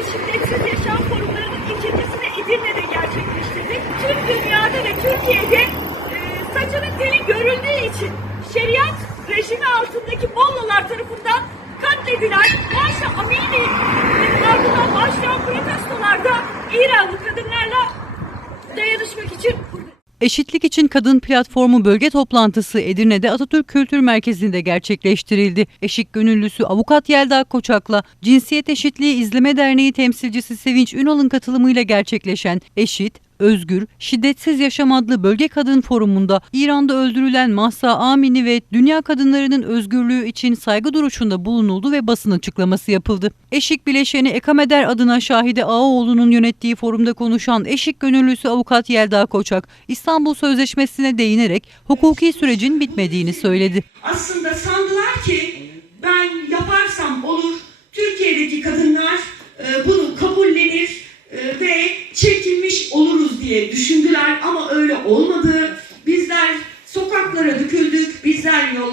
Güçlü Şiddetsiz Yaşam Forumları'nın ikincisini Edirne'de gerçekleştirdik. Tüm dünyada ve Türkiye'de e, saçının teli görüldüğü için şeriat rejimi altındaki Mollalar tarafından katledilen Maşa Amini'nin ardından başlayan protestolarda İranlı kadınlarla dayanışmak için Eşitlik için Kadın Platformu bölge toplantısı Edirne'de Atatürk Kültür Merkezi'nde gerçekleştirildi. Eşik gönüllüsü avukat Yelda Koçak'la Cinsiyet Eşitliği İzleme Derneği temsilcisi Sevinç Ünal'ın katılımıyla gerçekleşen Eşit, Özgür, Şiddetsiz Yaşam adlı bölge kadın forumunda İran'da öldürülen Mahsa Amini ve dünya kadınlarının özgürlüğü için saygı duruşunda bulunuldu ve basın açıklaması yapıldı. Eşik Bileşeni Ekameder adına Şahide Ağaoğlu'nun yönettiği forumda konuşan Eşik gönüllüsü avukat Yelda Koçak, İstanbul Sözleşmesi'ne değinerek hukuki sürecin bitmediğini söyledi. aslında sandılar ki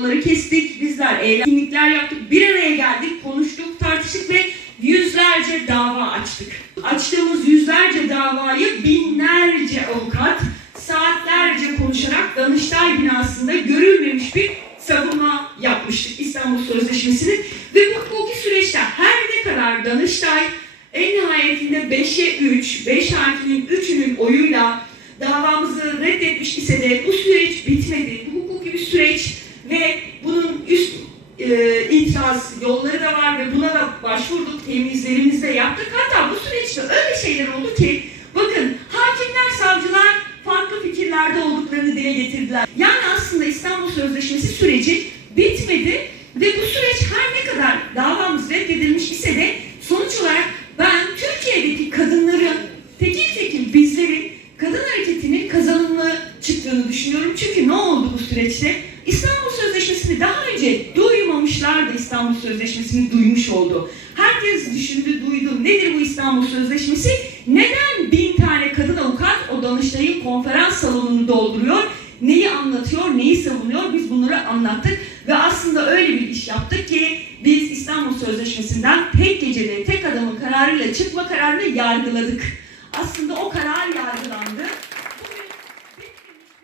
yolları kestik, bizler eylemlikler yaptık, bir araya geldik, konuştuk, tartıştık ve yüzlerce dava açtık. Açtığımız yüzlerce davayı binlerce avukat saatlerce konuşarak Danıştay binasında görülmemiş bir savunma yapmıştık İstanbul Sözleşmesi'nin ve bu hukuki süreçte her ne kadar Danıştay en nihayetinde 5'e 3, 5 hakimin 3'ünün oyuyla davamızı reddetmiş ise de bu süreç bitmedi. Bu hukuki bir süreç ve bunun üst e, itiraz yolları da var ve buna da başvurduk, temizlerimizi de yaptık. Hatta bu süreçte öyle şeyler oldu ki bakın hakimler, savcılar farklı fikirlerde olduklarını dile getirdiler. Yani aslında İstanbul Sözleşmesi süreci bitmedi ve bu süreç her ne kadar davamız reddedilmiş ise de sonuç olarak ben Türkiye'deki kadınların düşünüyorum. Çünkü ne oldu bu süreçte? İstanbul Sözleşmesi'ni daha önce duymamışlardı İstanbul Sözleşmesi'ni duymuş oldu. Herkes düşündü, duydu. Nedir bu İstanbul Sözleşmesi? Neden bin tane kadın avukat o Danıştay'ın konferans salonunu dolduruyor? Neyi anlatıyor, neyi savunuyor? Biz bunları anlattık ve aslında öyle bir iş yaptık ki biz İstanbul Sözleşmesi'nden tek gecede tek adamın kararıyla çıkma kararını yargıladık. Aslında o karar yargılandı